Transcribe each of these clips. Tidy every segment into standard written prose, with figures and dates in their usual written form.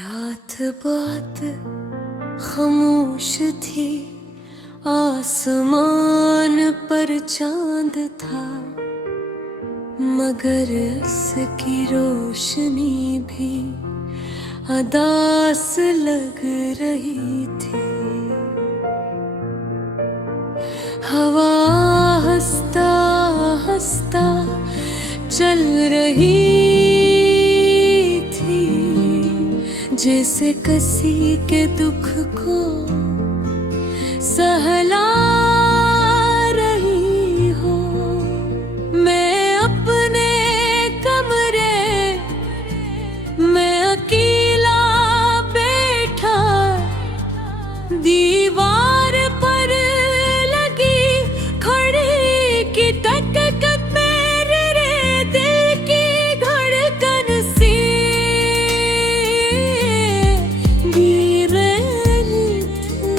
रात बात खामोश थी, आसमान पर चांद था, मगर उसकी रोशनी भी अदास लग रही थी। हवा हंसता हंसता चल रही थी, जैसे किसी के दुख को सहला रही हो। मैं अपने कमरे में अकेला बैठा, दीवार पर लगी खड़ी की टक मेरे दिल की धड़कन सी गिर रही थी।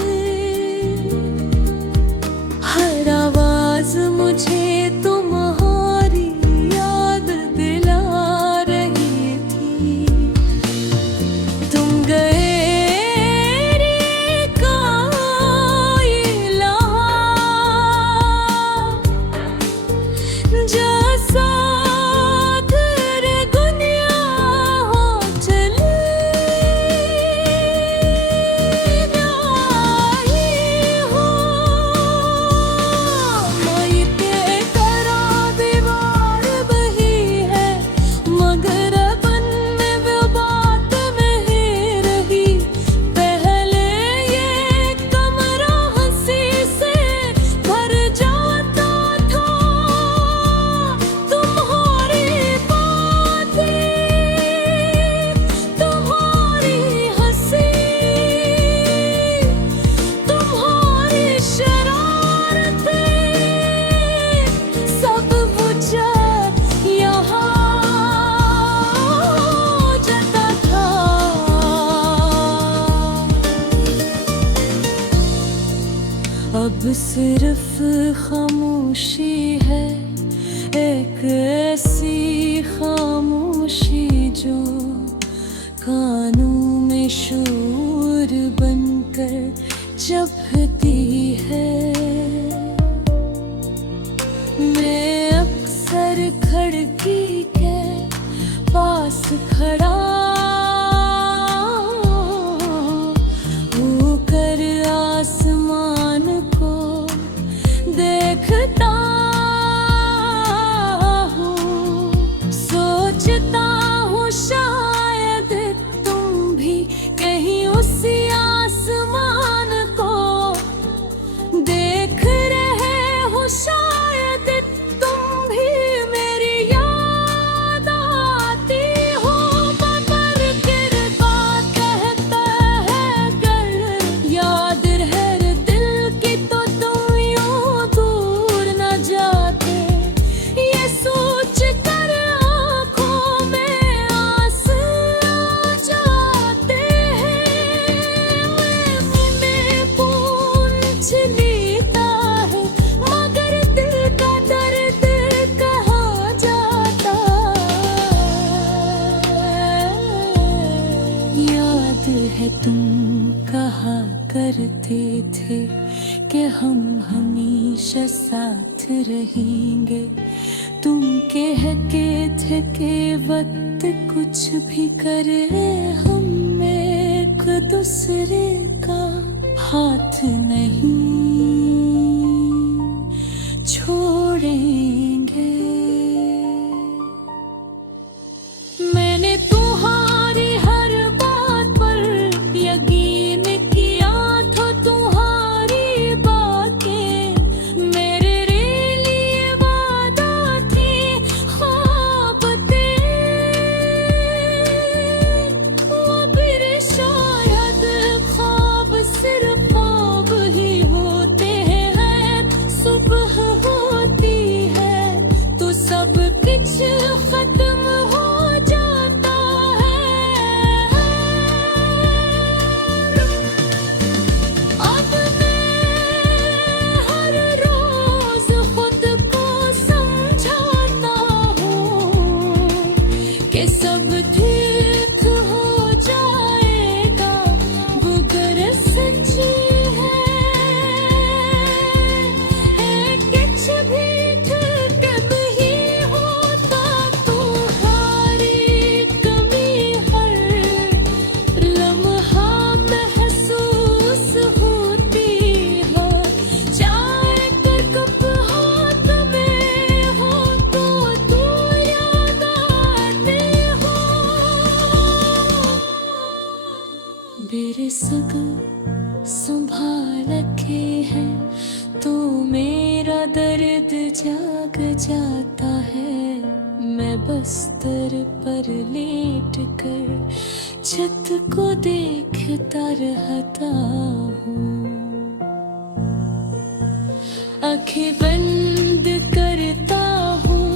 हर आवाज मुझे तुम्हारी याद दिला रही थी। तुम गए अब सिर्फ खामोशी है, एक ऐसी खामोशी जो कानों में शोर बनकर चुभती है। मैं अक्सर खिड़की के पास खड़ा होकर आसमान को देखता हूँ, सोचता हूँ शायद तुम भी कहीं उसी आसमान को देख रहे हो। शायद तुम भी मेरी याद आती हो। पर किरदा कहता है कर याद रहे दिल की, तो तुम यूं दूर न जाते। ये सोच कर आँखों में आंसू आ जाते हैं। मैं पूछ लेता है, मगर दिल का दर्द कहाँ जाता। याद है तुम कहा करते थे कि हम हमेशा साथ रहेंगे। तुम कहते थे कि वक्त कुछ भी करे, हम एक दूसरे का हाथ नहीं छोड़ेंगे। मैंने तुम्हारी हर बात पर यकीन किया, तो तुम्हारी बातें मेरे लिए वादा थी, ख्वाब थे। वो फिर शायद ख्वाब सिर्फ ख्वाब ही हो। बेरसग संभाल के है तो मेरा दर्द जाग जाता है। मैं बस्तर पर लेट कर छत को देखता रहता हूँ। आंखें बंद करता हूँ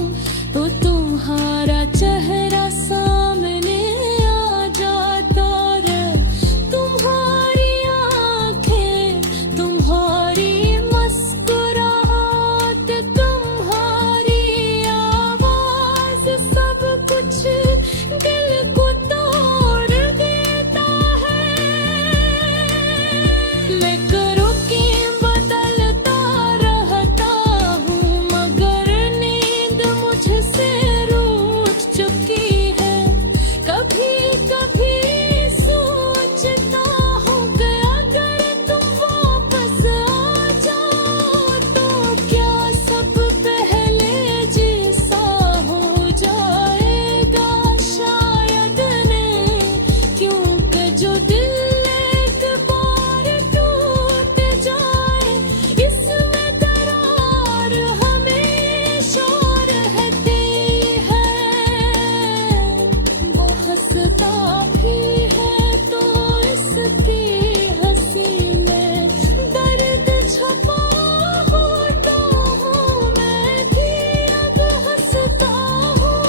तो तुम्हारा चेहरा सामने आ जाता है। तुम्हारी आंखें, तुम्हारी मुस्कुराहट, तुम्हारी आवाज, सब कुछ दिल को तोड़ देता है। मैं करो कि बदलता रहता हूँ मगर नींद मुझसे रूठ चुकी है। कभी कभी सोचता हूँ कि अगर तुम वापस आ जाओ तो क्या सब पहले जैसा हो जाएगा। शायद नहीं, क्योंकि जो दिल एक बार टूट जाए इसमें दरार हमेशा रहती है। वो हंसता भी है तो इसकी हंसी में दर्द छुपा होता हूँ। मैं भी अब हंसता हूँ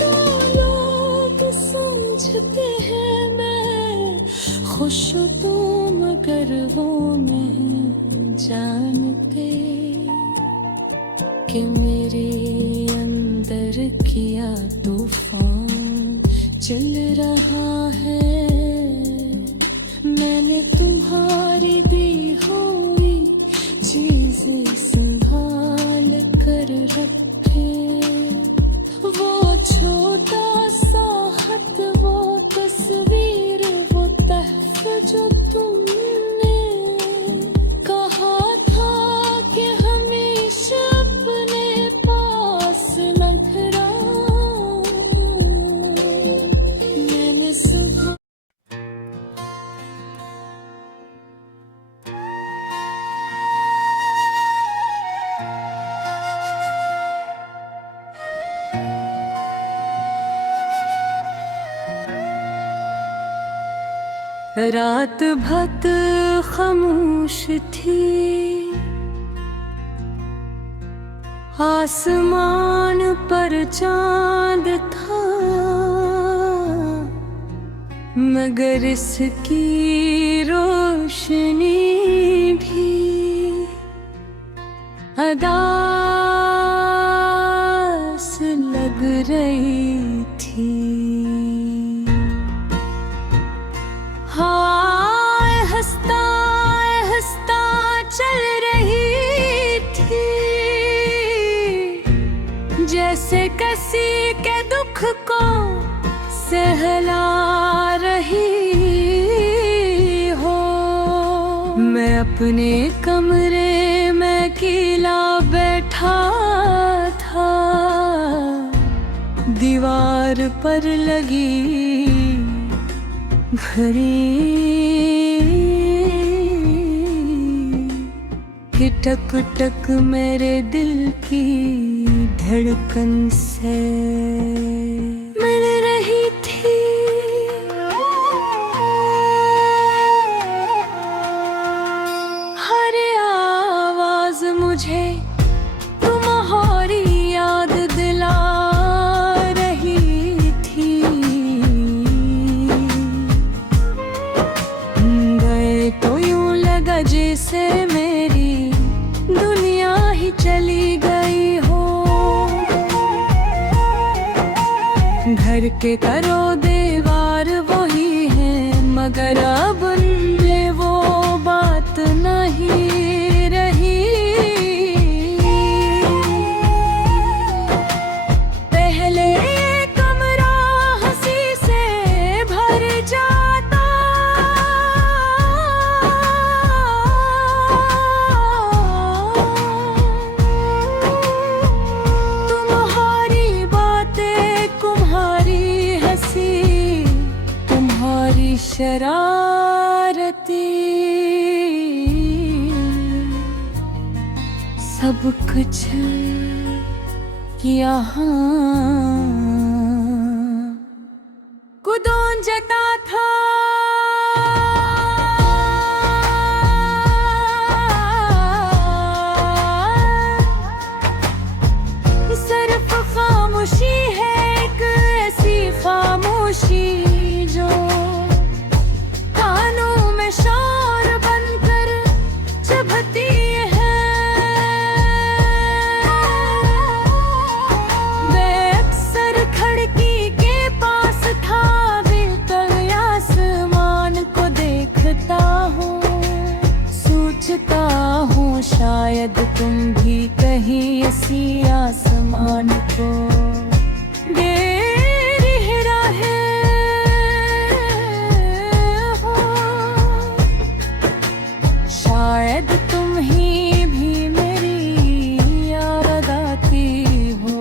तो लोग समझते हैं मैं खुश हूँ तो मगर वो नहीं जानते कि मेरे अंदर किया तूफान चल रहा है। मैंने तुम्हारी दी हुई चीजें संभाल कर रखे। वो छोटा सा खत, वो तस्वीर, वो तहफ़ जो तुमने कहा था कि हमेशा अपने पास रखना। मैंने सुबह रात भर खामोश थी, आसमान पर चांद था मगर इसकी रोशनी भी अदास लग रही थी। हाय हंसता हंसता चल रही थी जैसे किसी के दुख को सहला रही हो। मैं अपने कमरे में अकेला बैठा था, दीवार पर लगी घड़ी कि टक टक मेरे दिल की धड़कन से मिल रही थी। हर आवाज मुझे तुम्हारी याद दिला रही थी। गए तो यूं लगा जैसे मेरी दुनिया ही चली गई हो। घर के करो दीवार वही है मगर अब उनमें वो बात नहीं रही। पहले ये कमरा हंसी से भर जाता, तुम्हारी बातें, तुम्हारी हंसी, तुम्हारी शरारती, सब कुछ यहाँ गुदोंजता था। सिर्फ खामोशी है, एक ऐसी खामोशी जो कानों में शोर बनकर चुभती है। मैं अक्सर खिड़की के पास था, बिल्कुल आसमान को देखता हूँ, सोचता हूँ शायद तुम भी कहीं इसी आसमान को घेर रहे हो। शायद तुम ही भी मेरी याद आती हो,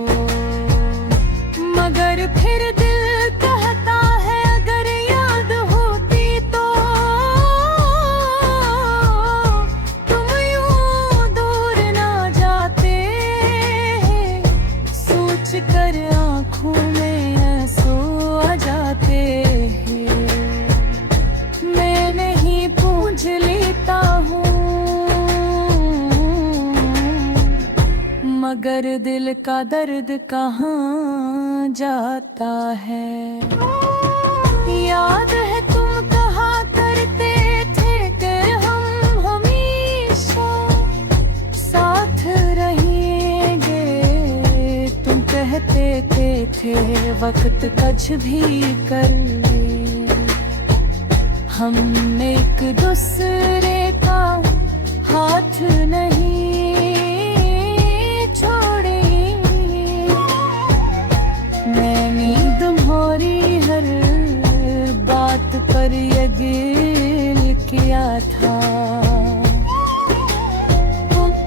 मगर फिर दिल कहता है अगर याद होती तो तुम यूं दूर ना जाते। सोच कर आँखों में आंसू आ जाते हैं। मैं नहीं पूछ लेता हूँ, मगर दिल का दर्द कहाँ जाता है। याद है तुम कहा करते थे कि हम हमेशा साथ रहेंगे। तुम कहते थे वक्त कुछ भी कर ले, हम एक दूसरे का हाथ नहीं छोड़ेंगे। मैंने तुम्हारी हर बात पर यकीन किया था।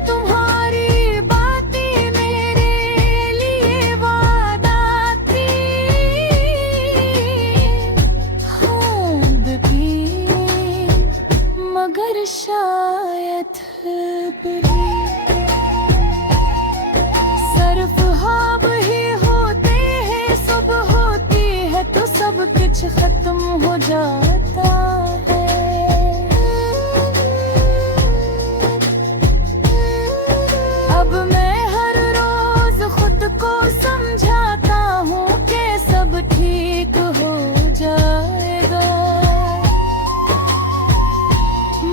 तुम्हारी बातें मेरे लिए वादा थी, खूब भी मगर शायद भी सिर्फ ख्वाब ही होते हैं। सुबह होती है तो सब कुछ खत्म हो जाता है। अब मैं हर रोज खुद को समझाता हूँ कि सब ठीक हो जाएगा,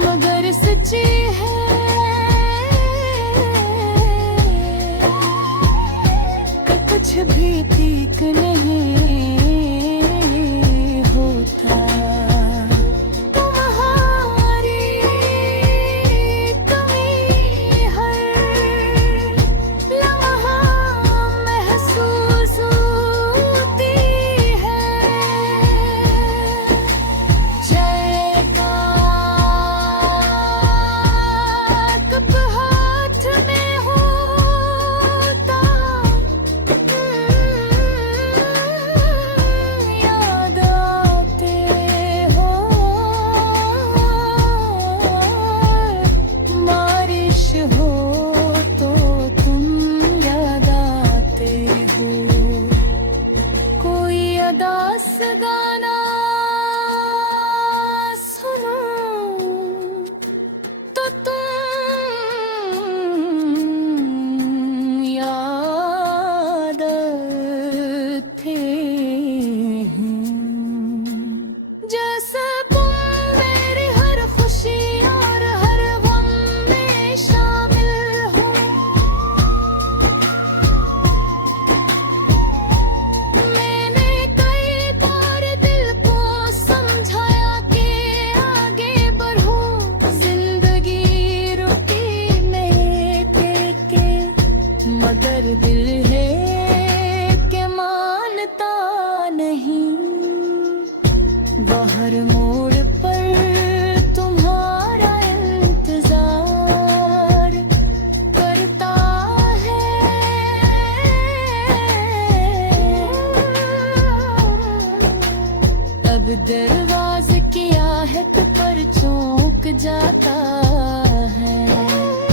मगर सच्ची है कि कुछ भी ठीक नहीं होता। तुम्हारी कमी हर लम्हा महसूस होती है। जाएगा कब हाथ में होता, याद आते हो। बारिश हो तो तुम याद आते हो। कोई अदास गाना सुनो तो तुम याद थे। जैसे तुम मेरी हर खुशी और हर गम में शामिल हो। मैंने कई बार दिल को समझाया कि आगे बढ़ो, जिंदगी रुकी नहीं टिके, मगर दिल है कि मानता नहीं। बाहर मोड़ पर तुम्हारा इंतजार करता है। अब परवाज किया है तो पर चौंक जाता है।